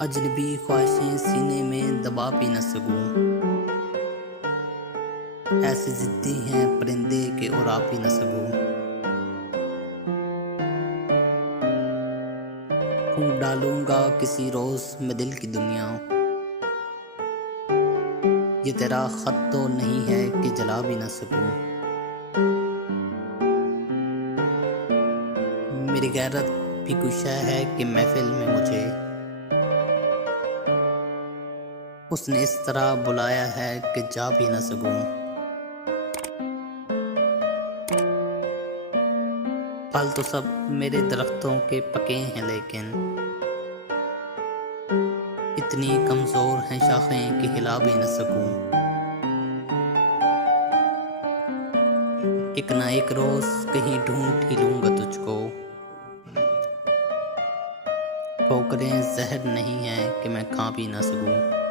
अजनबी ख्वाहिशें सीने में दबा भी न सकूं। ऐसे जिद्दी हैं परिंदे के उड़ा भी न सकूं। फूंक डालूंगा किसी रोज मैं दिल की दुनिया। ये तेरा खत तो नहीं है कि जला भी न सकूं। मेरी गैरत भी कुछ है कि महफिल में मुझे उसने इस तरह बुलाया है कि जा भी न सकूं। फल तो सब मेरे दरख्तों के पके हैं, लेकिन इतनी कमजोर हैं शाखें कि हिला भी न सकूं। एक ना एक रोज कहीं ढूंढ ही लूंगा तुझको। ठोकरें जहर नहीं है कि मैं खा भी न सकूं।